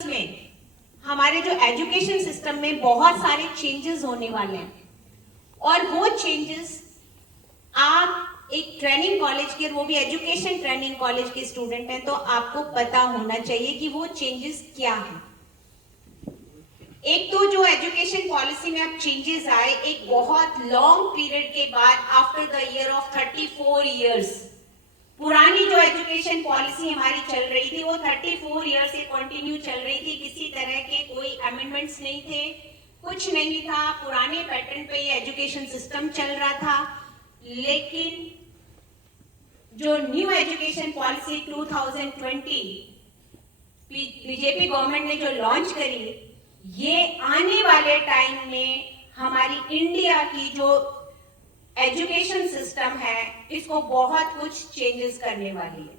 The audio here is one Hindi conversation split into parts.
में हमारे जो एजुकेशन सिस्टम में बहुत सारे चेंजेस होने वाले हैं और वो चेंजेस आप एक ट्रेनिंग कॉलेज के, वो भी एजुकेशन ट्रेनिंग कॉलेज के स्टूडेंट हैं, तो आपको पता होना चाहिए कि वो चेंजेस क्या हैं। एक तो जो एजुकेशन पॉलिसी में अब चेंजेस आए एक बहुत लॉन्ग पीरियड के बाद, after the year of 34 years. पुरानी जो एजुकेशन पॉलिसी हमारी चल रही थी वो 34 ईयर से कंटिन्यू चल रही थी। किसी तरह के कोई अमेंडमेंट्स नहीं थे, कुछ नहीं था, पुराने पैटर्न पे ये एजुकेशन सिस्टम चल रहा था। लेकिन जो new education policy 2020 BJP government ने जो लॉन्च करी, ये आने वाले टाइम में हमारी इंडिया की जो एजुकेशन सिस्टम है इसको बहुत कुछ चेंजेस करने वाली है।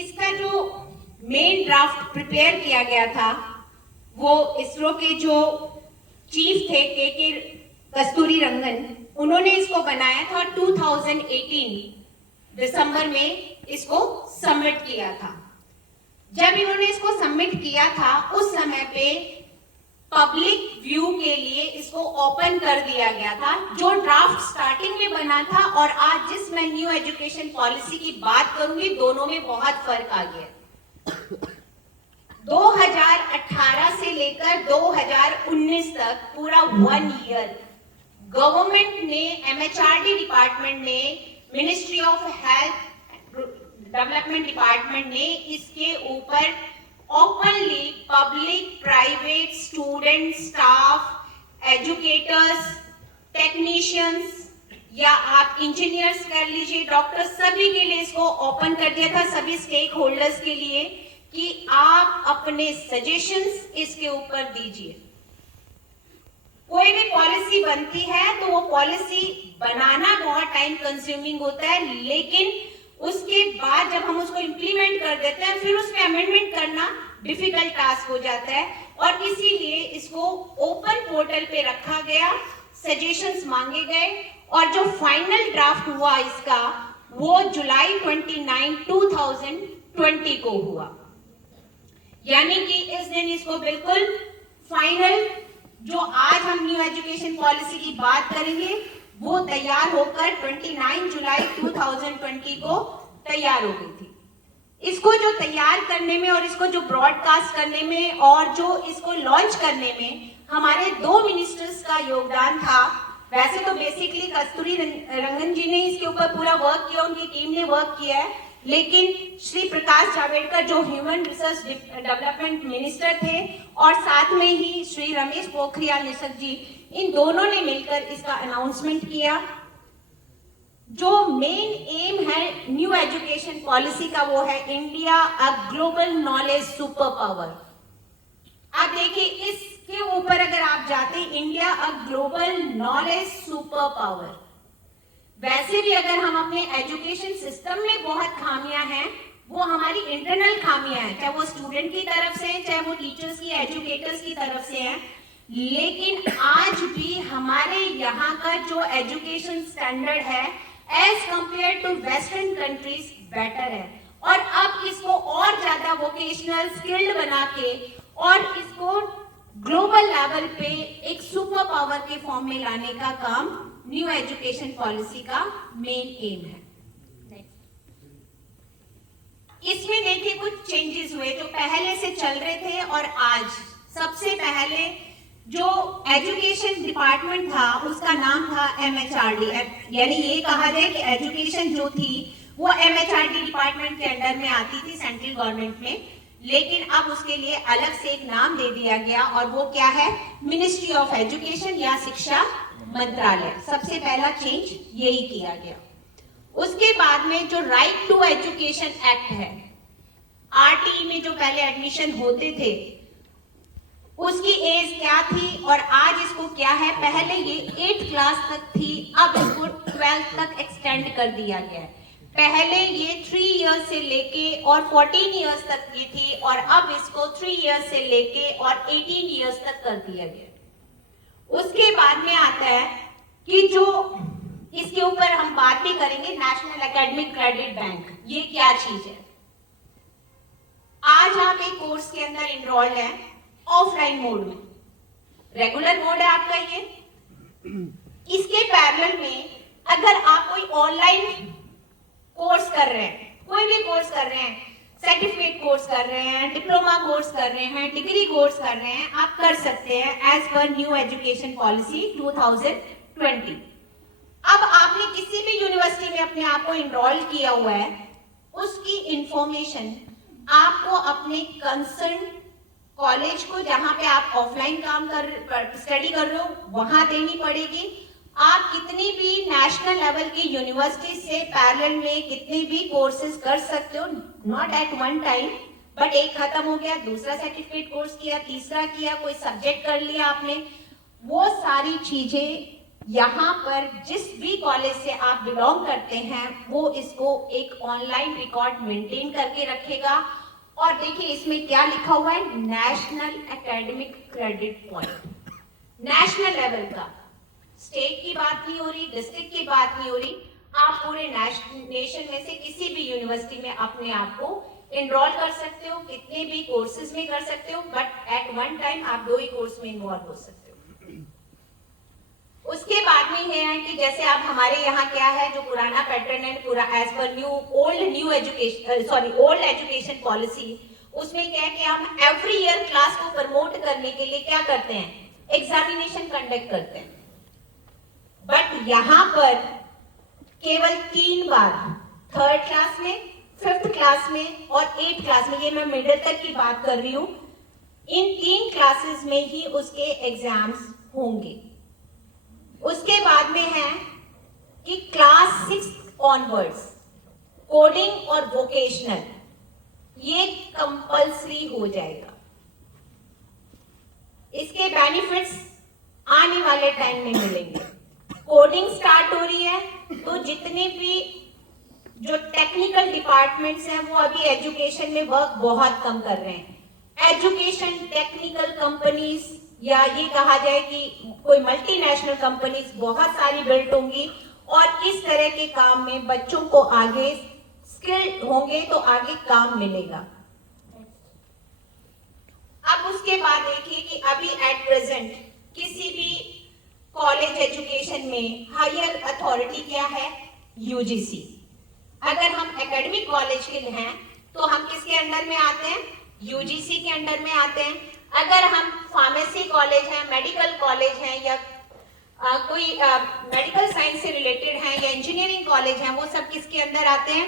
इसका जो मेन ड्राफ्ट प्रिपेयर किया गया था वो इसरो के जो चीफ थे के कस्तूरी रंगन, उन्होंने इसको बनाया था और 2018 दिसंबर में इसको सबमिट किया था। जब इन्होंने इसको सबमिट किया था उस समय पे पब्लिक व्यू के लिए इसको ओपन कर दिया गया था। जो ड्राफ्ट स्टार्टिंग में बना था और आज जिस मैं न्यू एजुकेशन पॉलिसी की बात करूंगी, दोनों में बहुत फर्क आ गया। 2018 से लेकर 2019 तक पूरा 1 ईयर गवर्नमेंट ने, एमएचआरडी डिपार्टमेंट ने, ministry of health development department ने इसके ऊपर openly public, private, student, staff, educators, technicians या आप इंजीनियर्स कर लीजिए, डॉक्टर्स, सभी के लिए इसको ओपन कर दिया था, सभी स्टेक होल्डर्स के लिए, कि आप अपने सजेशंस इसके ऊपर दीजिए। कोई भी पॉलिसी बनती है तो वो पॉलिसी बनाना बहुत टाइम कंज्यूमिंग होता है, लेकिन उसके बाद जब हम उसको इंप्लीमेंट कर देते हैं फिर उसमें अमेंडमेंट करना डिफिकल्ट टास्क हो जाता है, और इसीलिए इसको ओपन पोर्टल पे रखा गया, सजेशंस मांगे गए और जो फाइनल ड्राफ्ट हुआ इसका वो जुलाई 29, 2020 को हुआ। यानी कि इस दिन इसको बिल्कुल फाइनल, जो आज हम न्यू एजुकेशन पॉलिसी की बात करेंगे, वो तैयार होकर 29 जुलाई 2020 को तैयार हो गई थी। इसको जो तैयार करने में और इसको जो ब्रॉडकास्ट करने में और जो इसको लॉन्च करने में हमारे 2 मिनिस्टर्स का योगदान था। वैसे तो बेसिकली कस्तूरी रंगन जी ने इसके ऊपर पूरा वर्क किया, उनकी टीम ने वर्क किया है, लेकिन श्री प्रकाश जावड़ेकर जो ह्यूमन रिसोर्स डेवलपमेंट मिनिस्टर थे और साथ में ही श्री रमेश पोखरियाल निशंक जी, इन दोनों ने मिलकर इसका अनाउंसमेंट किया। जो मेन एम है न्यू एजुकेशन पॉलिसी का वो है India a global knowledge super power. आप देखिए इसके ऊपर अगर आप जाते, India a global knowledge super power, वैसे भी अगर हम अपने एजुकेशन सिस्टम में बहुत खामियां हैं, वो हमारी इंटरनल खामियां हैं, चाहे वो स्टूडेंट की तरफ से, चाहे वो टीचर्स की, एजुकेटर्स की तरफ से हैं, लेकिन आज भी हमारे यहाँ का जो एजुकेशन स्टैंडर्ड है as compare to western countries better है। और अब इसको और ज्यादा वोकेशनल स्किल्ड बना के और इसको ग्लोबल लेवल पे एक सुपर पावर के फॉर्म में लाने का काम न्यू एजुकेशन पॉलिसी का मेन एम है। इसमें देखिए कुछ चेंजेस हुए जो पहले से चल रहे थे और आज। सबसे पहले जो एजुकेशन डिपार्टमेंट था उसका नाम था एमएचआरडी, यानी ये कहा जाए कि एजुकेशन जो थी वो एमएचआरडी डिपार्टमेंट के अंडर में आती थी सेंट्रल गवर्नमेंट में, लेकिन अब उसके लिए अलग से एक नाम दे दिया गया और वो क्या है, मिनिस्ट्री ऑफ एजुकेशन या शिक्षा मंत्रालय। सबसे पहला चेंज यही किया गया। उसके बाद में जो राइट टू एजुकेशन एक्ट है, आरटीई में जो पहले एडमिशन होते थे उसकी एज क्या थी और आज इसको क्या है। पहले ये 8th क्लास तक थी, अब इसको 12th तक एक्सटेंड कर दिया गया है। पहले ये 3 इयर्स से लेके और 14 इयर्स तक की थी और अब इसको 3 इयर्स से लेके और 18 इयर्स तक कर दिया गया। उसके बाद में आता है कि जो इसके ऊपर हम बात भी करेंगे। नेशनल एकेडमिक क्रेडिट बैंक, ये क्या चीज है? आज आप एक कोर्स के अंदर इनरोल्ड हैं ऑफलाइन मोड में, रेगुलर मोड है आपका ये। इसके पैरेलल में अगर आप कोई ऑनलाइन कोर्स कर रहे हैं, कोई भी कोर्स कर रहे हैं, सर्टिफिकेट कोर्स कर रहे हैं, डिप्लोमा कोर्स कर रहे हैं, डिग्री कोर्स कर रहे हैं, आप कर सकते हैं as per new education policy 2020। अब आपने किसी भी यूनिवर्सिटी में अपने आप को इनरोल किया हुआ है, उसकी इंफॉर्मेशन आपको अपने कंसर्न कॉलेज को, जहां पे आप ऑफलाइन स्टडी कर रहे हो, वहां देनी पड़ेगी। आप कितनी भी नेशनल लेवल की यूनिवर्सिटी से पैरेलल में कितने भी कोर्सेज कर सकते हो, not at one time, but एक खत्म हो गया, दूसरा सर्टिफिकेट कोर्स किया, तीसरा किया, कोई सब्जेक्ट कर लिया आपने, वो सारी चीजें यहाँ पर जिस भी कॉलेज से आप बिलोंग करते हैं वो इसको एक ऑनलाइन रिकॉर्ड मेंटेन करके रखेगा। और देखिए इसमें क्या लिखा हुआ है, national academic credit point, national level का, स्टेट की बात नहीं हो रही, डिस्ट्रिक्ट की बात नहीं हो रही, आप पूरे नेशन में से किसी भी यूनिवर्सिटी में अपने आप को एनरोल कर सकते हो, कितने भी कोर्सेज में कर सकते हो, बट एट वन टाइम आप 2 ही कोर्स में इन्वॉल्व हो सकते हो। उसके बाद में है कि जैसे आप हमारे यहाँ क्या है, जो पुराना पैटर्न है, पूरा as per old education policy, उसमें क्या है कि हम एवरी ईयर क्लास को प्रमोट करने के लिए क्या करते हैं, एग्जामिनेशन कंडक्ट करते हैं। बट यहाँ पर केवल 3 बार, 3rd क्लास में, 5th क्लास में और 8th क्लास में, ये मैं मिडिल तक की बात कर रही हूं, इन 3 क्लासेस में ही उसके एग्जाम्स होंगे। उसके बाद में है कि क्लास 6 ऑनवर्ड्स कोडिंग और वोकेशनल, ये कंपल्सरी हो जाएगा। इसके बेनिफिट्स आने वाले टाइम में मिलेंगे। कोडिंग स्टार्ट हो रही है तो जितने भी जो टेक्निकल डिपार्टमेंट्स हैं वो अभी एजुकेशन में वर्क बहुत कम कर रहे हैं। एजुकेशन टेक्निकल कंपनीज, या ये कहा जाए कि कोई मल्टीनेशनल कंपनीज बहुत सारी बिल्ड होंगी और इस तरह के काम में बच्चों को आगे स्किल्ड होंगे तो आगे काम मिलेगा। अब उसके बाद देखिए कि अभी एट प्रेजेंट किसी भी कॉलेज एजुकेशन में हायर अथॉरिटी क्या है, यूजीसी। अगर हम एकेडमिक कॉलेज के हैं तो हम किसके अंडर में आते हैं, यूजीसी के अंडर में आते हैं। अगर हम फार्मेसी कॉलेज हैं, मेडिकल कॉलेज हैं, या कोई मेडिकल साइंस से रिलेटेड हैं, या इंजीनियरिंग कॉलेज हैं, वो सब किसके अंदर आते हैं,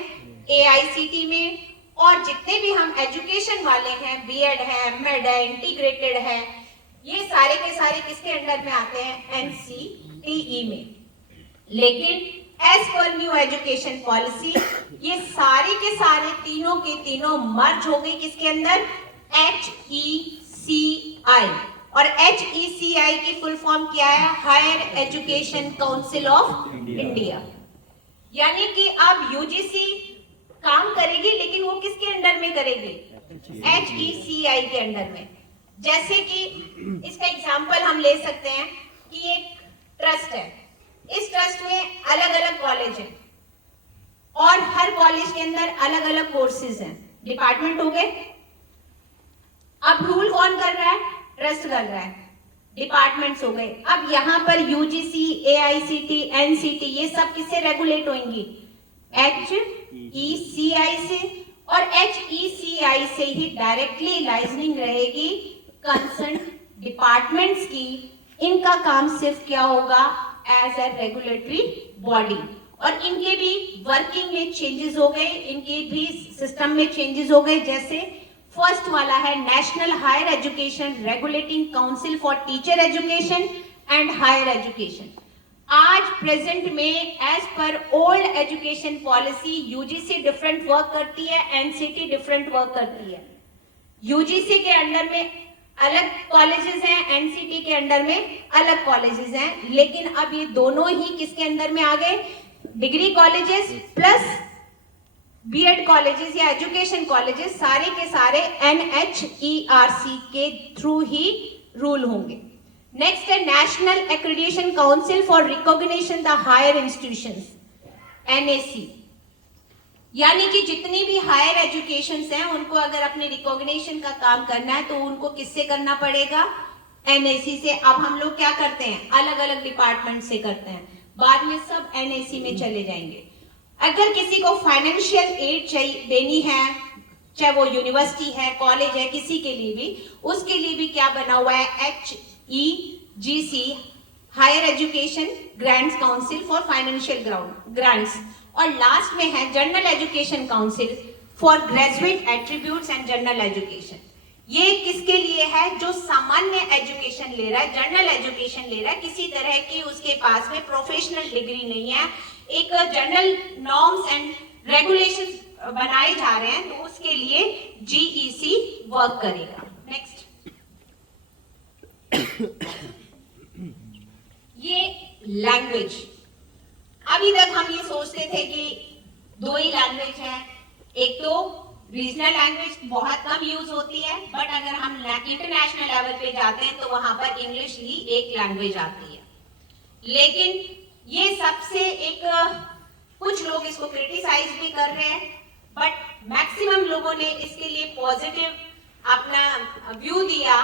एआईसीटी में। और जितने भी हम एजुकेशन वाले हैं, बीएड है, एमएड है, इंटीग्रेटेड है, ये सारे के सारे किसके अंडर में आते हैं, एनसीटीई में। लेकिन as per new education policy ये सारे के सारे तीनों के तीनों मर्ज हो गए किसके अंदर, HECI। और HECI की फुल फॉर्म क्या है, higher education council of India. यानी कि अब यूजीसी काम करेगी लेकिन वो किसके अंडर में करेगी, HECI के अंडर में। जैसे कि इसका एग्जांपल हम ले सकते हैं कि एक ट्रस्ट है, इस ट्रस्ट में अलग अलग कॉलेज हैं और हर कॉलेज के अंदर अलग अलग कोर्सेज हैं, डिपार्टमेंट हो गए। अब रूल कौन कर रहा है, ट्रस्ट कर रहा है, डिपार्टमेंट्स हो गए। अब यहाँ पर यूजीसी, एआईसीटी, एनसीटी, ये सब किससे रेगुलेट होंगी, HECI से। और HECI से ही डायरेक्टली लाइसेंसिंग रहेगी कंसर्न डिपार्टमेंट्स की। इनका काम सिर्फ क्या होगा, एज ए रेगुलेटरी बॉडी। और इनके भी वर्किंग में चेंजेस हो गए, इनके भी सिस्टम में चेंजेस हो गए। जैसे फर्स्ट वाला है national higher education regulating council for teacher education and higher education. आज प्रेजेंट में as per old education policy UGC different work करती है, एनसीटी डिफरेंट वर्क करती है। यूजीसी के अंडर में अलग कॉलेजेस हैं, एनसीटी के अंडर में अलग कॉलेजेस हैं। लेकिन अब ये दोनों ही किसके अंदर में आ गए, degree colleges plus BEd colleges या एजुकेशन कॉलेजेस, सारे के सारे NHERC के थ्रू ही रूल होंगे। नेक्स्ट है national accreditation council for recognition the higher institutions, NAC। यानी कि जितनी भी हायर एजुकेशंस हैं उनको अगर अपने रिकॉग्निशन का काम करना है तो उनको किससे करना पड़ेगा? NAC से। अब हम लोग क्या करते हैं, अलग अलग डिपार्टमेंट से करते हैं, बाद में सब NAC में चले जाएंगे। अगर किसी को फाइनेंशियल एड चाहिए देनी है, चाहे वो यूनिवर्सिटी है, कॉलेज है, किसी के लिए भी, उसके लिए भी क्या बना हुआ है? HEGC, higher education grants council for financial grants. और लास्ट में है general education council for graduate attributes and general education. ये किसके लिए है? जो सामान्य एजुकेशन ले रहा है, जनरल एजुकेशन ले रहा है, किसी तरह की उसके पास में प्रोफेशनल डिग्री नहीं है, एक जनरल नॉर्म्स एंड रेगुलेशंस बनाए जा रहे हैं, तो उसके लिए GEC वर्क करेगा। नेक्स्ट, ये लैंग्वेज। अभी तक हम ये सोचते थे कि दो ही लैंग्वेज है, एक तो रीजनल लैंग्वेज बहुत कम यूज होती है, बट अगर हम इंटरनेशनल लेवल पे जाते हैं तो वहां पर इंग्लिश ही एक लैंग्वेज आती है। लेकिन ये सबसे एक, कुछ लोग इसको क्रिटिसाइज भी कर रहे हैं, बट मैक्सिमम लोगों ने इसके लिए पॉजिटिव अपना व्यू दिया,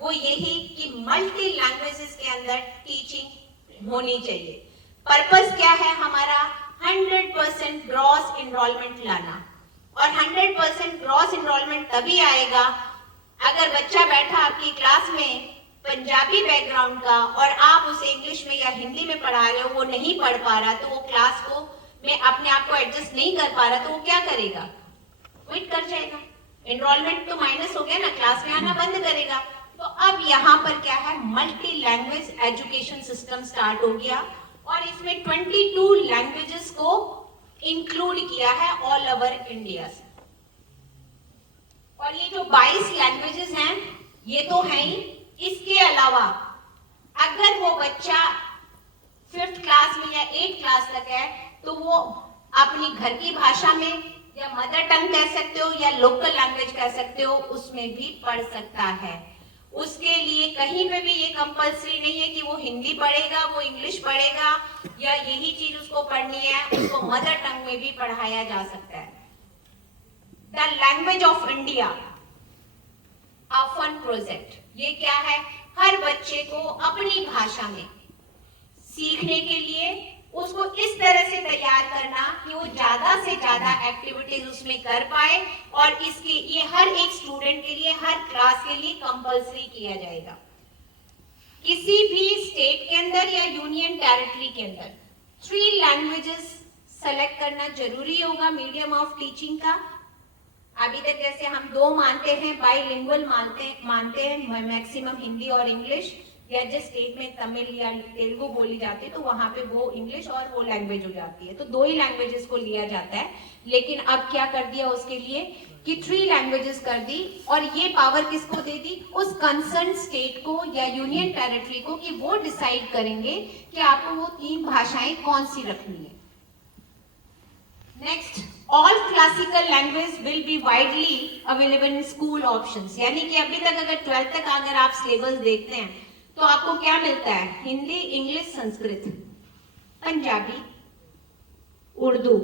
वो यही कि मल्टी लैंग्वेजेस के अंदर टीचिंग होनी चाहिए। पर्पस क्या है हमारा? 100% ग्रॉस एनरोलमेंट लाना। और 100% ग्रॉस एनरोलमेंट तभी आएगा अगर बच्चा बैठा आपकी क्लास में पंजाबी बैकग्राउंड का और आप उसे इंग्लिश में या हिंदी में पढ़ा रहे हो, वो नहीं पढ़ पा रहा, तो वो क्लास को में अपने आप को एडजस्ट नहीं कर पा रहा, तो वो क्या करेगा? क्विट कर जाएगा। एनरोलमेंट तो माइनस हो गया ना, क्लास में आना बंद करेगा। तो अब यहाँ पर क्या है? Multi language education system start हो गया और इसमें 22 लैंग्वेजेस को इंक्लूड किया है ऑल ओवर इंडिया से। और ये जो 22 लैंग्वेजेस हैं ये तो है ही, इसके अलावा अगर वो बच्चा 5th क्लास में या 8th क्लास तक है तो वो अपनी घर की भाषा में या मदर टंग कह सकते हो या लोकल लैंग्वेज कह सकते हो, उसमें भी पढ़ सकता है। उसके लिए कहीं पे भी ये कंपल्सरी नहीं है कि वो हिंदी पढ़ेगा, वो इंग्लिश पढ़ेगा या यही चीज उसको पढ़नी है, उसको मदर टंग में भी पढ़ाया जा सकता है। The language of India, a fun project. ये क्या है? हर बच्चे को अपनी भाषा में सीखने के लिए उसको इस तरह से तैयार करना कि वो ज्यादा से ज्यादा एक्टिविटीज उसमें कर पाए, और इसके ये हर एक स्टूडेंट के लिए, हर क्लास के लिए कंपल्सरी किया जाएगा। किसी भी स्टेट के अंदर या यूनियन टेरिटरी के अंदर 3 लैंग्वेजेस सेलेक्ट करना जरूरी होगा मीडियम ऑफ टीचिंग का। अभी तक जैसे हम 2 मानते हैं, बाइलिंगुअल मानते हैं मैक्सिमम हिंदी और इंग्लिश, या जिस स्टेट में तमिल या तेलुगु बोली जाती है तो वहां पे वो इंग्लिश और वो लैंग्वेज हो जाती है, तो 2 ही लैंग्वेजेस को लिया जाता है। लेकिन अब क्या कर दिया उसके लिए कि 3 लैंग्वेजेस कर दी, और ये पावर किसको दे दी? उस कंसर्न स्टेट को या यूनियन टेरिटरी को, कि वो डिसाइड करेंगे कि आपको वो 3 भाषाएं कौन सी रखनी है। Next, all classical language will be widely available in school options. यानी कि अभी तक अगर 12th तक अगर आप सिलेबस देखते हैं तो आपको क्या मिलता है? हिंदी, इंग्लिश, संस्कृत, पंजाबी, उर्दू।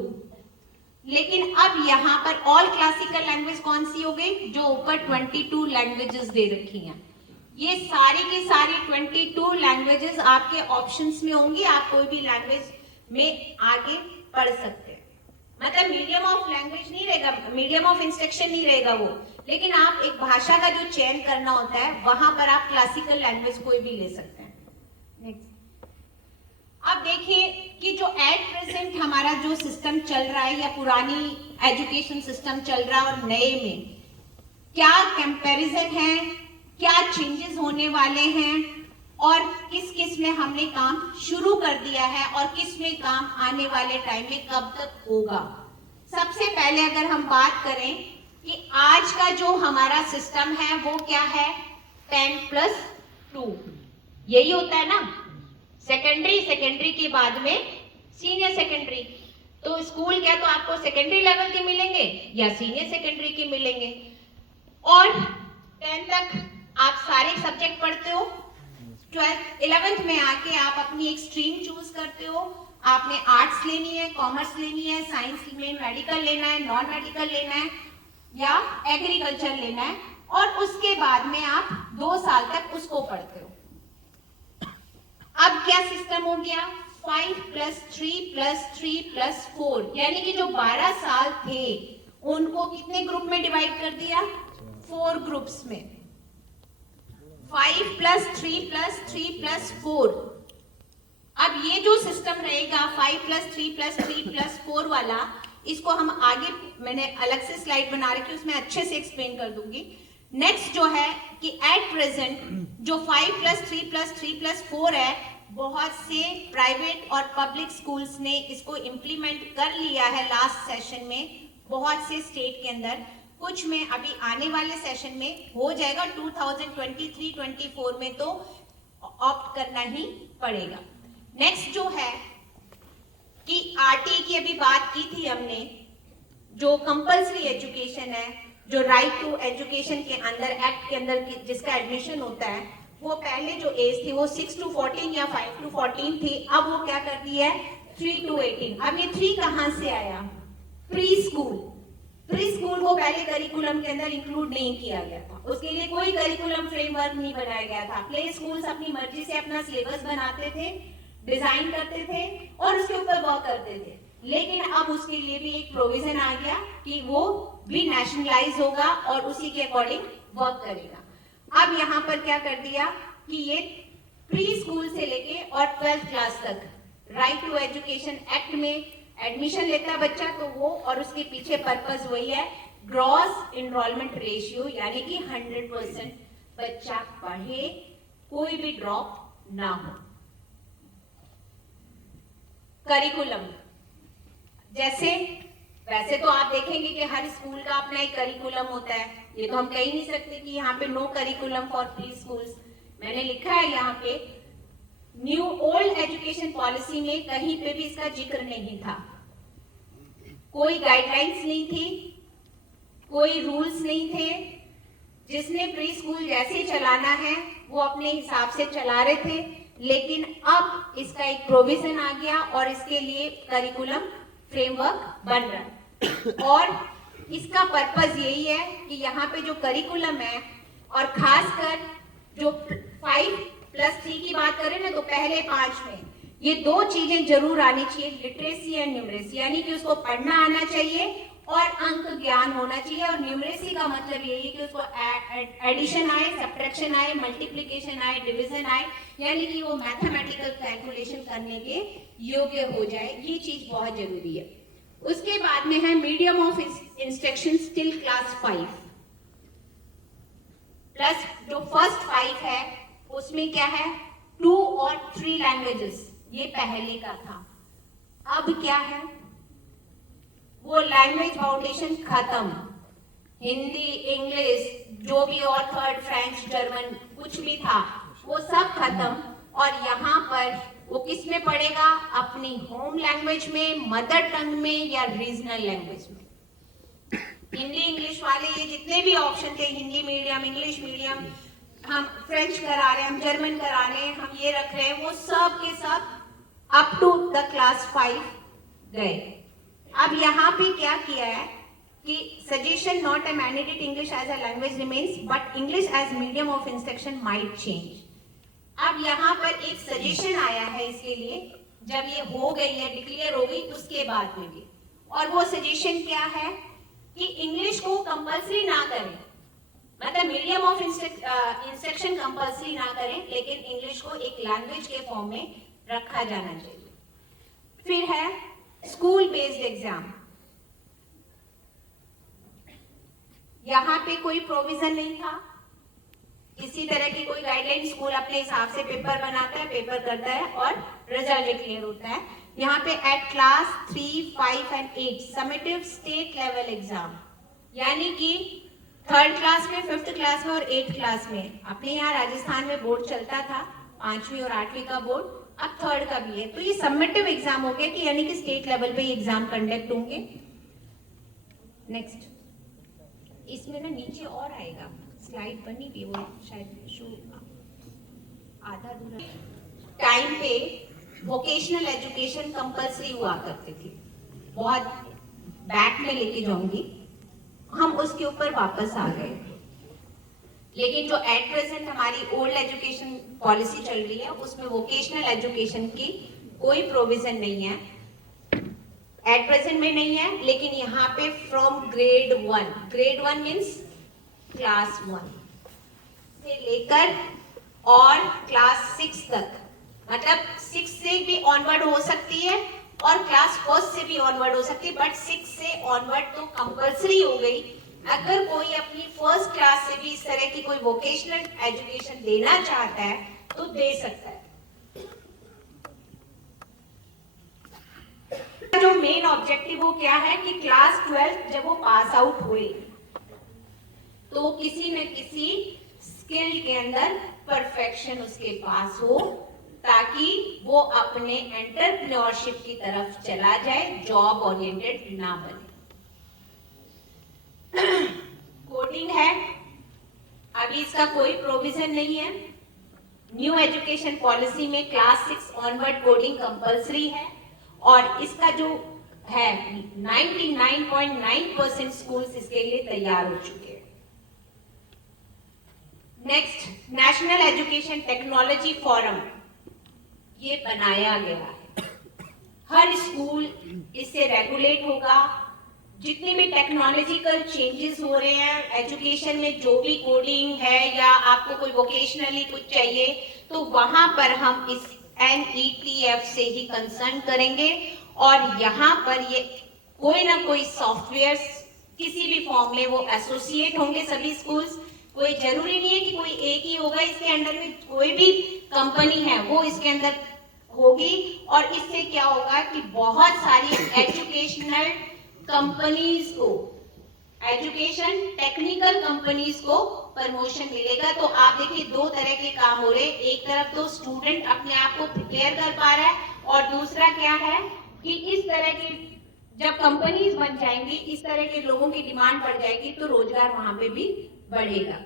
लेकिन अब यहाँ पर ऑल क्लासिकल लैंग्वेज कौन सी हो गई? जो ऊपर 22 लैंग्वेजेस दे रखी हैं, ये सारी की सारी 22 लैंग्वेजेस आपके ऑप्शंस में होंगी। आप कोई भी लैंग्वेज में आगे पढ़ सकते हैं, मतलब मीडियम ऑफ लैंग्वेज नहीं रहेगा, मीडियम ऑफ इंस्ट्रक्शन नहीं रहेगा वो, लेकिन आप एक भाषा का जो चयन करना होता है वहां पर आप क्लासिकल लैंग्वेज कोई भी ले सकते हैं। नेक्स्ट, अब देखिए कि जो एट प्रेजेंट हमारा जो सिस्टम चल रहा है या पुरानी एजुकेशन सिस्टम चल रहा है और नए में क्या कंपैरिजन है, क्या चेंजेस होने वाले हैं, और किस किस में हमने काम शुरू कर दिया है और किस में काम आने वाले टाइम में कब तक होगा। सबसे पहले अगर हम बात करें कि आज का जो हमारा सिस्टम है वो क्या है? 10+2 यही होता है ना। सेकेंडरी के बाद में सीनियर सेकेंडरी, तो स्कूल क्या तो आपको सेकेंडरी लेवल के मिलेंगे या सीनियर सेकेंडरी के मिलेंगे, और 10 तक आप सारे सब्जेक्ट पढ़ते हो, 12th 11th में आके आप अपनी एक स्ट्रीम चूज करते हो, आपने आर्ट्स लेनी है, कॉमर्स लेनी है, साइंस में मेडिकल लेना है, नॉन मेडिकल लेना है या एग्रीकल्चर लेना है, और उसके बाद में आप 2 साल तक उसको पढ़ते हो। अब क्या सिस्टम हो गया, 5 + 3 + 3 + 4, यानी कि जो 12 साल थे उनको कितने ग्रुप में डिवाइड कर दिया, 4 ग्रुप्स में। 5 + 3 + 3 + 4। अब ये जो सिस्टम रहेगा 5 + 3 + 3 + 4 वाला, इसको हम आगे, मैंने अलग से स्लाइड बना रखी है, उसमें अच्छे से एक्सप्लेन कर दूंगी। नेक्स्ट जो है कि एट प्रेजेंट जो 5 + 3 + 3 + 4 है, बहुत से प्राइवेट और पब्लिक स्कूल्स ने इसको इम्प्लीमेंट कर लिया है लास्ट सेशन में, बहुत से स्टेट के अंदर, कुछ में अभी आने वाले सेशन में हो जाएगा, 2023-24 में तो ऑप्ट करना ही पड़ेगा। नेक्स्ट जो है कि आरटी की अभी बात की थी हमने, जो कंपल्सरी एजुकेशन है, जो राइट टू एजुकेशन के अंदर एक्ट के अंदर जिसका एडमिशन होता है, वो पहले जो एज थी वो 6 to 14 या 5 to 14 थी, अब वो क्या कर दी है 3 to 18। अब ये 3 कहां से आया, प्री स्कूल। प्री स्कूल को पहले करिकुलम के अंदर इंक्लूड नहीं किया गया था, उसके लिए कोई करिकुलम फ्रेमवर्क नहीं बनाया गया था। प्ले स्कूल्स अपनी मर्जी से अपना सिलेबस बनाते थे, डिजाइन करते थे और उसके ऊपर वर्क करते थे, लेकिन अब उसके लिए भी एक प्रोविजन आ गया कि वो भी नेशनलाइज होगा और उसी के अकॉर्डिंग वर्क करेगा। अब यहाँ पर क्या कर दिया कि ये प्री स्कूल से लेके और 12th क्लास तक राइट टू एजुकेशन एक्ट में एडमिशन लेता बच्चा, तो वो और उसके पीछे पर्पस वही है, ग्रॉस इनरोलमेंट रेशियो, यानी कि 100% बच्चा पढ़े, कोई भी ड्रॉप ना हो। करिकुलम, जैसे वैसे तो आप देखेंगे कि हर स्कूल का अपना एक करिकुलम होता है, ये तो हम कह ही नहीं सकते कि यहाँ पे no curriculum for preschools. मैंने लिखा है यहाँ पे न्यू ओल्ड एजुकेशन पॉलिसी में कहीं पे भी इसका जिक्र नहीं था, कोई गाइडलाइंस नहीं थी, कोई रूल्स नहीं थे, जिसने प्री स्कूल जैसे चलाना है वो अपने हिसाब से चला रहे थे, लेकिन अब इसका एक प्रोविजन आ गया और इसके लिए करिकुलम फ्रेमवर्क बन रहा है। और इसका पर्पस यही है कि यहाँ पे जो करिकुलम है, और खासकर जो 5+3 की बात करें ना, तो पहले 5 में ये 2 चीजें जरूर आनी चाहिए, लिटरेसी एंड न्यूमरेसी, यानी कि उसको पढ़ना आना चाहिए और अंक ज्ञान होना चाहिए। और न्यूमरेसी का मतलब यही है कि उसको एडिशन आए, सब्ट्रैक्शन आए, मल्टीप्लिकेशन आए, डिवीजन आए, यानी कि वो मैथमेटिकल कैलकुलेशन करने के योग्य हो जाए, ये चीज बहुत जरूरी है। उसके बाद में है medium of instruction till class 5 plus जो फर्स्ट 5 है उसमें क्या है 2 और 3 लैंग्वेजेस, ये पहले का था। अब क्या है, वो लैंग्वेज फाउंडेशन खत्म, हिंदी, इंग्लिश, जो भी और थर्ड, फ्रेंच, जर्मन कुछ भी था वो सब खत्म, और यहाँ पर वो किस में पढ़ेगा, अपनी होम लैंग्वेज में, मदर टंग में या रीजनल लैंग्वेज में। हिंदी इंग्लिश वाले ये जितने भी ऑप्शन थे, हिंदी मीडियम, इंग्लिश मीडियम, हम फ्रेंच करा रहे हैं, हम जर्मन करा रहे हैं, हम ये रख रहे हैं, वो सब के सब अप टू द क्लास 5 गए। अब यहाँ पे क्या किया है कि suggestion not a mandated English as a language remains but English as medium of instruction might change. अब यहाँ पर एक सजेशन आया है इसके लिए, जब ये हो गई है, डिक्लेयर हो गई, उसके बाद में भी, और वो सजेशन क्या है कि इंग्लिश को कंपल्सरी ना करें, मतलब मीडियम ऑफ इंस्ट्रक्शन कंपल्सरी ना करें, लेकिन इंग्लिश को एक लैंग्वेज के फॉर्म में रखा जाना चाहिए। फिर है स्कूल बेस्ड एग्जाम, यहाँ पे कोई प्रोविजन नहीं था, किसी तरह की कोई गाइडलाइन, स्कूल अपने हिसाब से पेपर बनाता है, पेपर करता है और रिजल्ट डिक्लेयर होता है। यहाँ पे at class 3, 5 and 8 summative state level exam, यानी कि 3rd क्लास में, 5th क्लास में और 8th क्लास में, अपने यहाँ राजस्थान में बोर्ड चलता था 5वीं और 8वीं का बोर्ड, अब 3rd का भी है, तो ये समेटिव एग्जाम हो गया कि यानी कि स्टेट लेवल पे एग्जाम कंडक्ट होंगे। नेक्स्ट, इसमें ना नीचे और आएगा, स्लाइड बनी थी वो शायद शो, आधा टाइम पे वोकेशनल एजुकेशन कंपलसरी हुआ करती थी, बहुत बैक में लेके जाऊंगी, हम उसके ऊपर वापस आ गए। लेकिन जो एट प्रेजेंट हमारी ओल्ड एजुकेशन पॉलिसी चल रही है उसमें वोकेशनल एजुकेशन की कोई प्रोविजन नहीं है, एट प्रेजेंट में नहीं है। लेकिन यहाँ पे from grade one means class 1 से लेकर और क्लास 6 तक, मतलब 6 से भी ऑनवर्ड हो सकती है और क्लास 1 से भी ऑनवर्ड हो सकती है, बट 6 से ऑनवर्ड तो कंपलसरी हो गई। अगर कोई अपनी फर्स्ट क्लास से भी इस तरह की कोई वोकेशनल एजुकेशन देना चाहता है तो दे सकता है। जो मेन ऑब्जेक्टिव वो क्या है कि क्लास 12 जब वो पास आउट हुए तो किसी न किसी स्किल के अंदर परफेक्शन उसके पास हो, ताकि वो अपने एंटरप्रेन्योरशिप की तरफ चला जाए, जॉब ओरिएंटेड ना बने। कोडिंग है, अभी इसका कोई प्रोविजन नहीं है। न्यू एजुकेशन पॉलिसी में क्लास 6 ऑनवर्ड कोडिंग कंपलसरी है और इसका जो है 99.9% स्कूल्स इसके लिए तैयार हो चुके हैं। Next, national education technology forum ये बनाया गया है। हर स्कूल इससे रेगुलेट होगा। जितने भी टेक्नोलॉजिकल चेंजेस हो रहे हैं एजुकेशन में, जो भी कोडिंग है या आपको कोई वोकेशनली कुछ चाहिए, तो वहां पर हम इस NETF से ही कंसर्न करेंगे और यहाँ पर ये कोई ना कोई सॉफ्टवेयर किसी भी फॉर्म में वो एसोसिएट होंगे सभी स्कूल्स। कोई जरूरी नहीं है कि कोई एक ही होगा, इसके अंडर में कोई भी कंपनी है वो इसके अंदर होगी। और इससे क्या होगा कि बहुत सारी एजुकेशनल कंपनीज को, एजुकेशन टेक्निकल कंपनीज को प्रमोशन मिलेगा। तो आप देखिए दो तरह के काम हो रहे हैं, एक तरफ तो स्टूडेंट अपने आप को प्रिपेयर कर पा रहा है और दूसरा क्या है कि इस तरह की जब कंपनीज बन जाएंगी, इस तरह के लोगों की डिमांड बढ़ जाएगी तो रोजगार वहां पे भी बढ़ेगा।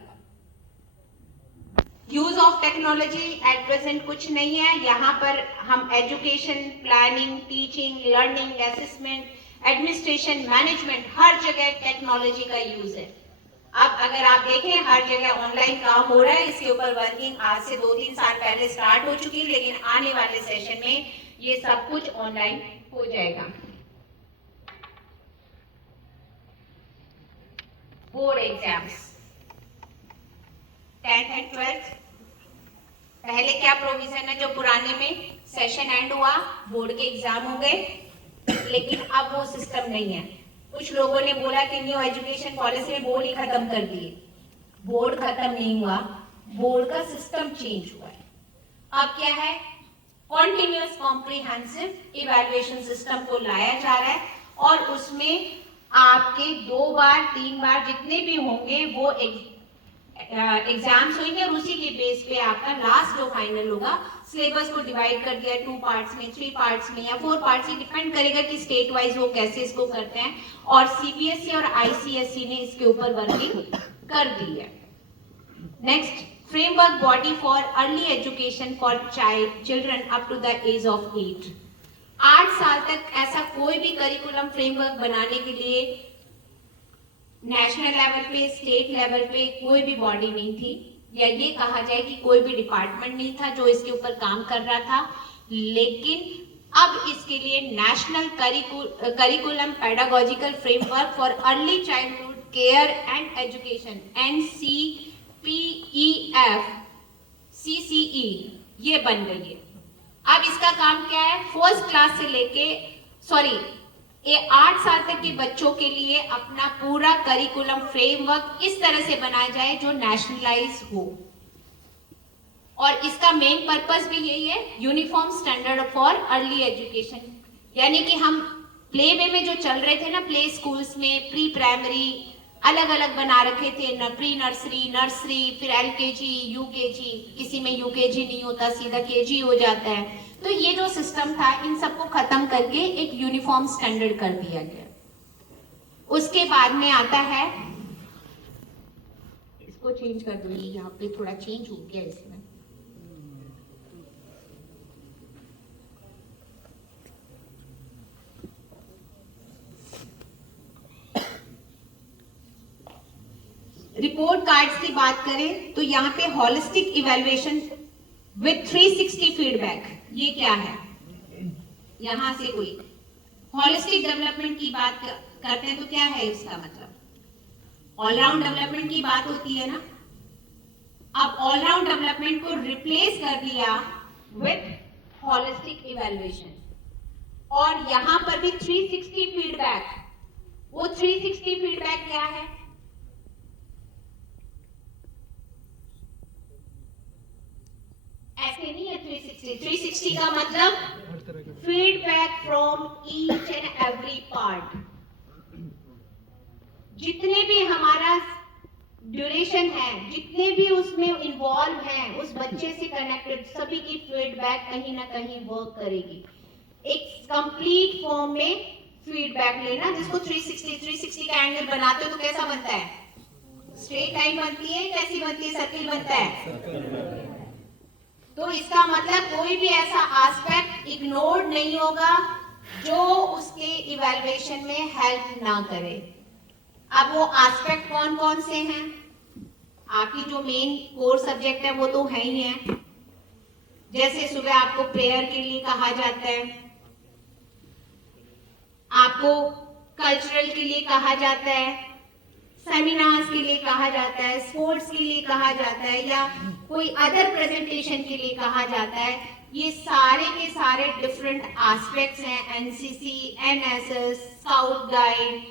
Use of technology at present कुछ नहीं है, यहाँ पर हम education planning, teaching, learning, assessment, administration, management, हर जगह टेक्नोलॉजी का यूज है। अब अगर आप देखें हर जगह ऑनलाइन काम हो रहा है, इसके ऊपर वर्किंग आज से 2-3 साल पहले स्टार्ट हो चुकी है, लेकिन आने वाले सेशन में ये सब कुछ ऑनलाइन हो जाएगा। Board exams 10th and 12th, पहले क्या प्रोविजन है, जो पुराने में सेशन एंड हुआ बोर्ड के एग्जाम हो गए, लेकिन अब वो सिस्टम नहीं है। कुछ लोगों ने बोला कि न्यू एजुकेशन पॉलिसी में बोर्ड ही खत्म कर दिए। बोर्ड खत्म नहीं हुआ, बोर्ड का सिस्टम चेंज हुआ है। अब क्या है, कॉन्टिन्यूअस कॉम्प्रिहेंसिव इवैल्यूएशन सिस्टम को लाया जा रहा है और उसमें आपके 2 बार 3 बार जितने भी होंगे वो एग्जाम्स होंगे और उसी के बेस पे आपका लास्ट जो फाइनल होगा, सिलेबस को डिवाइड कर दिया 2 पार्ट्स में, 3 पार्ट्स में या 4 पार्ट्स में, डिपेंड करेगा कि स्टेट वाइज वो कैसे इसको करते हैं। और CBSE और ICSE ने इसके ऊपर वर्किंग कर दी है। Next, framework body for early education for children up to the age of 8 साल तक ऐसा कोई भी करिकुलम फ्रेमवर्क बनाने के लिए नेशनल लेवल पे, स्टेट लेवल पे कोई भी बॉडी नहीं थी, या ये कहा जाए कि कोई भी डिपार्टमेंट नहीं था जो इसके ऊपर काम कर रहा था। लेकिन अब इसके लिए national curriculum pedagogical framework for early childhood care and education NCPEF-CCE ये बन गई है। अब इसका काम क्या है, फर्स्ट क्लास से लेके 8 साल तक के बच्चों के लिए अपना पूरा करिकुलम फ्रेमवर्क इस तरह से बनाया जाए जो नेशनलाइज हो। और इसका मेन पर्पस भी यही है, uniform standard for early education. यानी कि हम प्ले वे में जो चल रहे थे ना, प्ले स्कूल्स में प्री प्राइमरी अलग अलग बना रखे थे, प्री नर्सरी, फिर LKG, UKG, किसी में UKG नहीं होता, सीधा KG हो जाता है। तो ये जो सिस्टम था इन सबको खत्म करके एक यूनिफॉर्म स्टैंडर्ड कर दिया गया। उसके बाद में आता है, इसको चेंज कर दूंगी, यहाँ पे थोड़ा चेंज हो गया इसमें। रिपोर्ट कार्ड्स की बात करें तो यहाँ पे होलिस्टिक इवैल्यूएशन विद 360 फीडबैक, ये क्या है? यहां से कोई होलिस्टिक डेवलपमेंट की बात करते हैं तो क्या है इसका मतलब? ऑलराउंड डेवलपमेंट की बात होती है ना। अब ऑलराउंड डेवलपमेंट को रिप्लेस कर दिया विद होलिस्टिक इवैल्यूएशन, और यहां पर भी 360 फीडबैक। वो 360 फीडबैक क्या है? ऐसे नहीं है 360 का मतलब feedback from each and every part. जितने भी हमारा ड्यूरेशन है, जितने भी उसमें इन्वॉल्व हैं, उस बच्चे से कनेक्टेड सभी की फीडबैक कहीं ना कहीं वर्क करेगी। एक कंप्लीट फॉर्म में फीडबैक लेना, जिसको 360 का एंगल बनाते हो तो कैसा बनता है? स्ट्रेट लाइन बनती है, कैसी बनती है? सर्किल बनता है। तो इसका मतलब कोई भी ऐसा एस्पेक्ट इग्नोर्ड नहीं होगा जो उसके इवैल्यूएशन में हेल्प ना करे। अब वो एस्पेक्ट कौन कौन से हैं? आपकी जो मेन कोर सब्जेक्ट है वो तो है ही है। जैसे सुबह आपको प्रेयर के लिए कहा जाता है, आपको कल्चरल के लिए कहा जाता है, सेमिनार्स के लिए कहा जाता है, स्पोर्ट्स के लिए कहा जाता है, या कोई अदर प्रेजेंटेशन के लिए कहा जाता है। ये सारे के सारे डिफरेंट एस्पेक्ट्स हैं। एनसीसी, एनएसएस, स्काउट गाइड,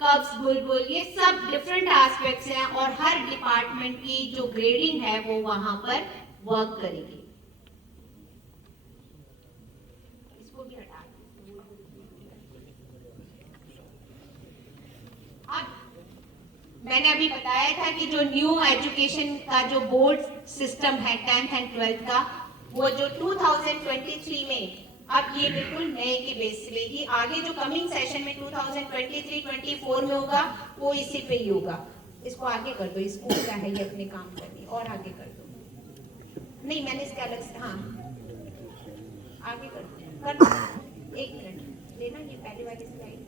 कब्स बुलबुल, ये सब डिफरेंट एस्पेक्ट्स हैं, और हर डिपार्टमेंट की जो ग्रेडिंग है वो वहां पर वर्क करेगी। इसको भी हटा मैंने अभी बताया था कि जो न्यू एजुकेशन का जो बोर्ड सिस्टम है 10th एंड 12th का, वो जो 2023 में, अब ये बिल्कुल नए के बेस पे ही आगे जो कमिंग सेशन में 2023-24 में होगा वो इसी पे ही होगा। इसको आगे कर दो, स्कूल का है ये अपने काम करनी, और आगे कर दो। नहीं, मैंने इसके अलग से, हाँ आगे कर दो। एक मिनट लेना, ये पहले वाली स्लाइड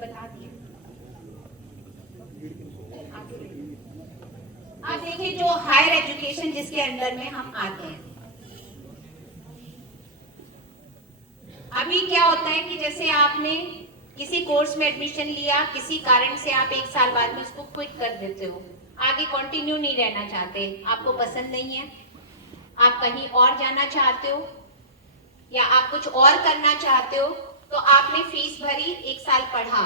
बता दिए। अब देखिए जो हायर एजुकेशन जिसके अंडर में हम आते हैं, अभी क्या होता है कि जैसे आपने किसी कोर्स में एडमिशन लिया, किसी कारण से आप 1 साल बाद में उसको क्विट कर देते हो, आगे कंटिन्यू नहीं रहना चाहते, आपको पसंद नहीं है, आप कहीं और जाना चाहते हो या आप कुछ और करना चाहते हो, तो आपने फीस भरी, 1 साल पढ़ा,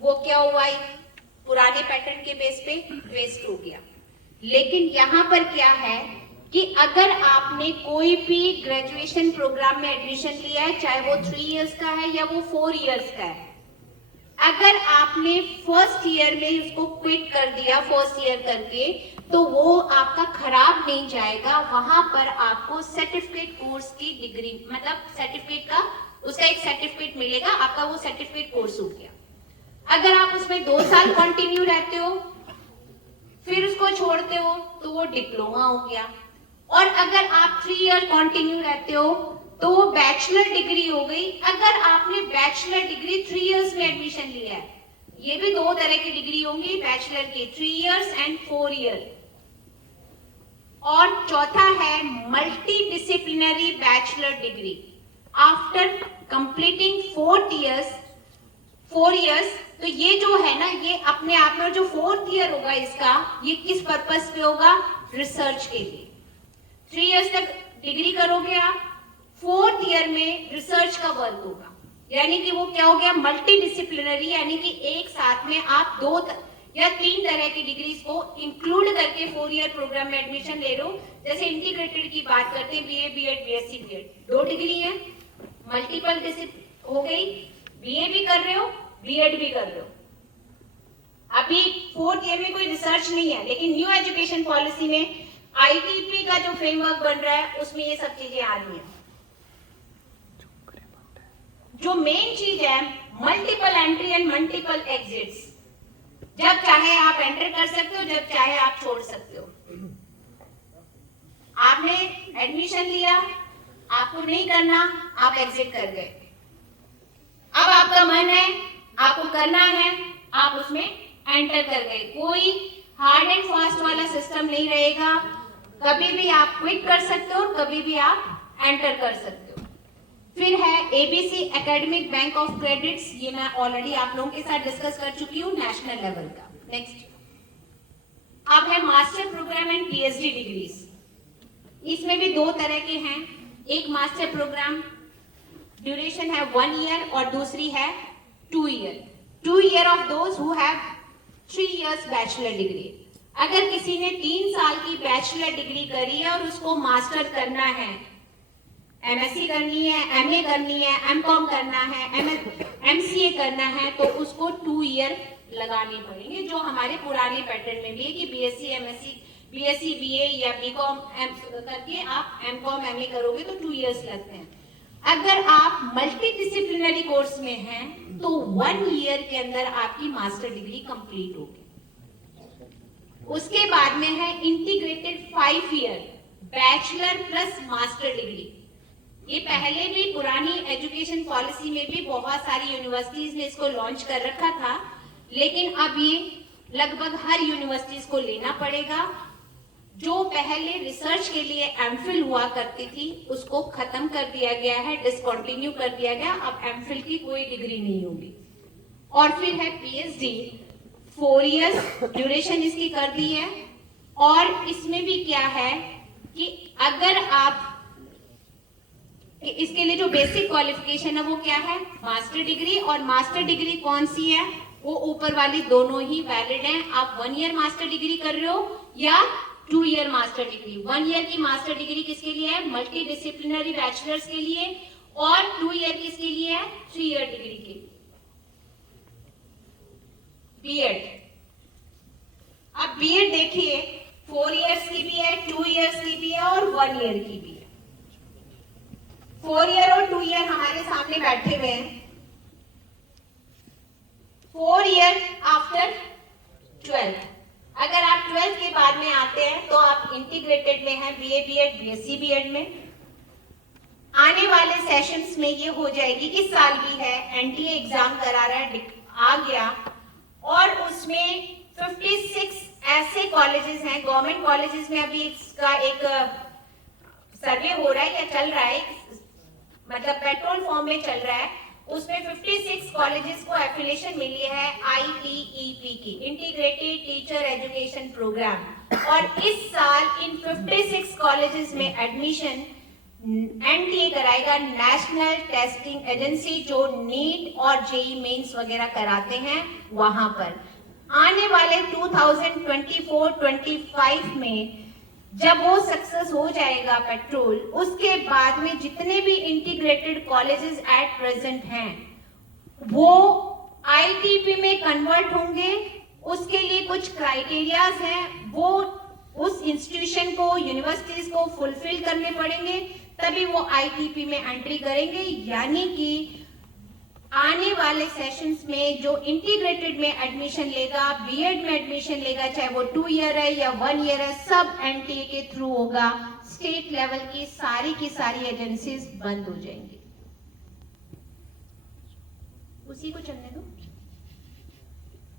वो क्या हुआ? पुराने पैटर्न के बेस पे वेस्ट हो गया। लेकिन यहाँ पर क्या है कि अगर आपने कोई भी ग्रेजुएशन प्रोग्राम में एडमिशन लिया है, चाहे वो 3 इयर्स का है या वो 4 इयर्स का है, अगर आपने फर्स्ट ईयर में उसको क्विट कर दिया फर्स्ट ईयर करके, तो वो आपका खराब नहीं जाएगा। वहां पर आपको सर्टिफिकेट कोर्स की डिग्री, मतलब सर्टिफिकेट का, उसका एक सर्टिफिकेट मिलेगा, आपका वो सर्टिफिकेट कोर्स हो गया। अगर आप उसमें 2 साल कंटिन्यू रहते हो, फिर उसको छोड़ते हो, तो वो डिप्लोमा हो गया। और अगर आप 3 ईयर कंटिन्यू रहते हो तो वो बैचलर डिग्री हो गई। अगर आपने बैचलर डिग्री 3 इयर्स में एडमिशन लिया है, ये भी 2 तरह की डिग्री होंगी बैचलर की, 3 इयर्स एंड 4 ईयर। और चौथा है multi disciplinary bachelor degree. After completing 4 years, तो ये जो है ना, ये अपने आप में जो 4th ईयर होगा इसका, ये किस पर्पस पे होगा? रिसर्च के लिए। 3 इयर्स तक डिग्री करोगे आप, 4th ईयर में रिसर्च का वर्क होगा, यानी कि वो क्या हो गया? मल्टी डिसिप्लिनरी, यानी कि एक साथ में आप 2 या 3 तरह की डिग्रीज को इंक्लूड करके 4 ईयर प्रोग्राम में एडमिशन ले लो। जैसे इंटीग्रेटेड की बात करते हैं, BA, BEd, BSc, BEd, 2 degree है, मल्टीपल डिसिप्लिन हो गई, बीए भी कर रहे हो, बीएड भी कर रहे हो। अभी 4th ईयर में कोई रिसर्च नहीं है, लेकिन न्यू एजुकेशन पॉलिसी में आईटीपी का जो फ्रेमवर्क बन रहा है उसमें ये सब चीजें आ रही हैं। जो मेन चीज है, multiple entry and multiple exits. जब चाहे आप एंटर कर सकते हो, जब चाहे आप छोड़ सकते हो। आपने एडमिशन लिया, आपको नहीं करना, आप एग्जिट कर गए। अब आपका मन है, आपको करना है आप उसमें एंटर कर गए। कोई हार्ड एंड फास्ट वाला सिस्टम नहीं रहेगा, कभी भी आप क्विक कर सकते हो और कभी भी आप एंटर कर सकते हो। फिर है ABC academic bank of credits, ये मैं ऑलरेडी आप लोगों के साथ डिस्कस कर चुकी हूँ नेशनल लेवल का। नेक्स्ट अब है master program and PhD degrees. इसमें भी दो तरह के हैं, एक मास्टर प्रोग्राम ड्यूरेशन है 1 ईयर और दूसरी है 2 year. 2 year of those who have 3 years bachelor degree. अगर किसी ने 3 साल की बैचलर डिग्री करी है और उसको मास्टर करना है, एमएससी करनी है, एमए करनी है, एमकॉम करना है, एमसीए करना है, तो उसको 2 ईयर लगाने पड़ेंगे, जो हमारे पुराने पैटर्न में भी है कि बीएससी एमएससी बीएससी बीए या बीकॉम करके आप एमकॉम एमए करोगे तो 2 इयर्स लगते हैं। अगर आप मल्टी डिसिप्लिनरी कोर्स में हैं तो 1 ईयर के अंदर आपकी मास्टर डिग्री कंप्लीट होगी। उसके बाद में है integrated 5 year bachelor plus master degree. ये पहले भी पुरानी एजुकेशन पॉलिसी में भी बहुत सारी यूनिवर्सिटीज ने इसको लॉन्च कर रखा था, लेकिन अब ये लगभग हर यूनिवर्सिटीज को लेना पड़ेगा। जो पहले रिसर्च के लिए एमफिल हुआ करती थी उसको खत्म कर दिया गया है, डिसकंटिन्यू कर दिया गया, अब एमफिल की कोई डिग्री नहीं होगी। और फिर है पीएचडी, 4 इयर्स ड्यूरेशन इसकी कर दी है। और इसमें भी क्या है कि अगर आप इसके लिए जो बेसिक क्वालिफिकेशन है वो क्या है, मास्टर डिग्री। और मास्टर डिग्री कौन सी है, वो ऊपर वाली दोनों ही वैलिड हैं। आप 1 ईयर मास्टर डिग्री कर रहे हो या 2 ईयर मास्टर डिग्री। 1 ईयर की मास्टर डिग्री किसके लिए है, मल्टी डिसिप्लिनरी बैचलर्स के लिए, और 2 ईयर किसके लिए है, 3 ईयर डिग्री के लिए, बीएड। अब बीएड देखिए 4 इयर्स की भी है, 2 इयर्स की भी है और 1 ईयर की भी है। 4 ईयर और 2 ईयर हमारे सामने बैठे हुए हैं। 4 ईयर आफ्टर 12th। अगर आप 12th के बाद में आते हैं तो आप इंटीग्रेटेड में हैं, बीए बीएड बीएससी बीएड में। आने वाले सेशंस में ये हो जाएगी, इस साल भी है, एनटीए एग्जाम करा रहा है, आ गया, और उसमें 56 ऐसे कॉलेजेस हैं, गवर्नमेंट कॉलेजेस में अभी इसका एक सर्वे हो रहा है या चल रहा है, मतलब पेट्रोल फॉर्म में चल रहा है। उसमें 56 कॉलेजेस को एफिलिएशन मिली है ITEP की, इंटीग्रेटेड टीचर एजुकेशन प्रोग्राम। और इस साल इन 56 कॉलेजेस में एडमिशन एनटीए कराएगा, नेशनल टेस्टिंग एजेंसी, जो नीट और जेई मेंस वगैरह कराते हैं वहां पर। आने वाले 2024-25 में जब वो सक्सेस हो जाएगा पेट्रोल, उसके बाद में जितने भी इंटीग्रेटेड कॉलेजेस एट प्रेजेंट हैं वो आईटीपी में कन्वर्ट होंगे। उसके लिए कुछ क्राइटेरियाज हैं, वो उस इंस्टीट्यूशन को, यूनिवर्सिटीज को फुलफिल करने पड़ेंगे, तभी वो आईटीपी में एंट्री करेंगे। यानी कि आने वाले सेशंस में जो इंटीग्रेटेड में एडमिशन लेगा, बीएड में एडमिशन लेगा, चाहे वो 2 ईयर है या 1 ईयर है, सब एनटीए के थ्रू होगा। स्टेट लेवल की सारी एजेंसीज बंद हो जाएंगी। उसी को चलने दो।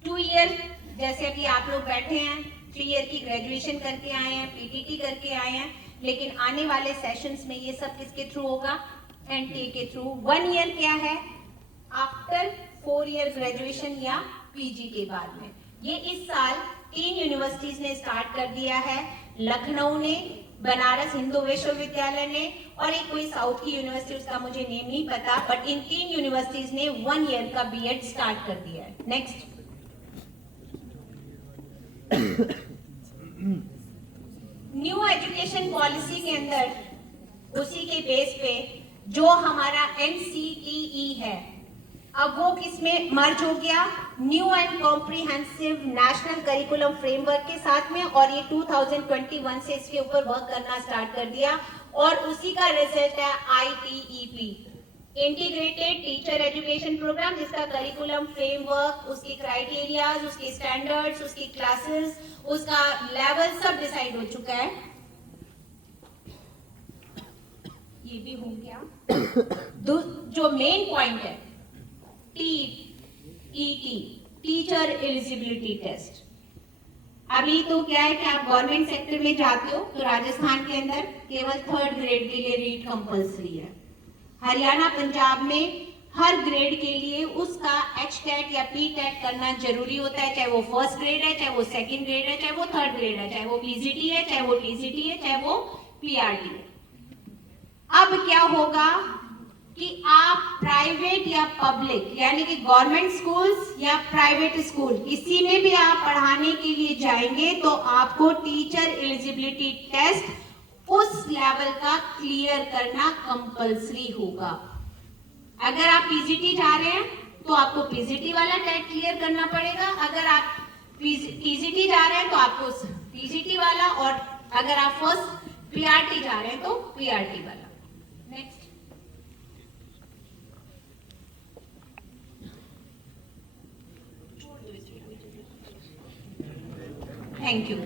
2 ईयर जैसे अभी आप लोग बैठे हैं, 3 ईयर की ग्रेजुएशन करके आए हैं, पीटीटी करके आए हैं, लेकिन आने वाले सेशंस में ये सब किसके थ्रू होगा, एनटीए के थ्रू। 1 ईयर क्या है, आफ्टर 4 ईयर ग्रेजुएशन या पीजी के बाद में। ये इस साल 3 यूनिवर्सिटीज ने स्टार्ट कर दिया है, लखनऊ ने, बनारस हिंदू विश्वविद्यालय ने, और एक कोई साउथ की यूनिवर्सिटी, उसका मुझे नेम नहीं पता, बट इन 3 यूनिवर्सिटीज ने 1 ईयर का बीएड स्टार्ट कर दिया है। नेक्स्ट, न्यू एजुकेशन पॉलिसी के अंदर उसी के बेस पे जो हमारा NCTE है, अब वो किसमें मर्ज हो गया, new and comprehensive national curriculum framework के साथ में, और ये 2021 से इसके ऊपर वर्क करना स्टार्ट कर दिया। और उसी का रिजल्ट है ITEP, integrated teacher education program, जिसका करिकुलम फ्रेमवर्क, उसकी क्राइटेरियाज, उसके स्टैंडर्ड्स, उसकी क्लासेस, उसका लेवल सब डिसाइड हो चुका है। ये भी हो गया। जो मेन पॉइंट है, ईटी, टीचर एलिजिबिलिटी टेस्ट। अभी तो क्या है कि आप गवर्नमेंट सेक्टर में जाते हो तो राजस्थान के अंदर केवल 3rd ग्रेड के लिए रीट कंपल्सरी है। हरियाणा, पंजाब में हर ग्रेड के लिए उसका HCAT या PTET करना जरूरी होता है, चाहे वो 1st ग्रेड है, चाहे वो 2nd ग्रेड है, चाहे वो 3rd ग्रेड है, चाहे वो PGT है, चाहे वो TCT है, चाहे वो PRT है। अब क्या होगा कि आप प्राइवेट या पब्लिक यानी कि गवर्नमेंट स्कूल्स या प्राइवेट स्कूल किसी में भी आप पढ़ाने के लिए जाएंगे तो आपको टीचर एलिजिबिलिटी टेस्ट उस लेवल का क्लियर करना कंपल्सरी होगा। अगर आप पीजीटी जा रहे हैं तो आपको पीजीटी वाला टेस्ट क्लियर करना पड़ेगा, अगर आप टीजीटी जा रहे हैं तो आपको टीजीटी वाला, और अगर आप फर्स्ट पीआरटी जा रहे हैं तो पीआरटी वाला। Next, thank you.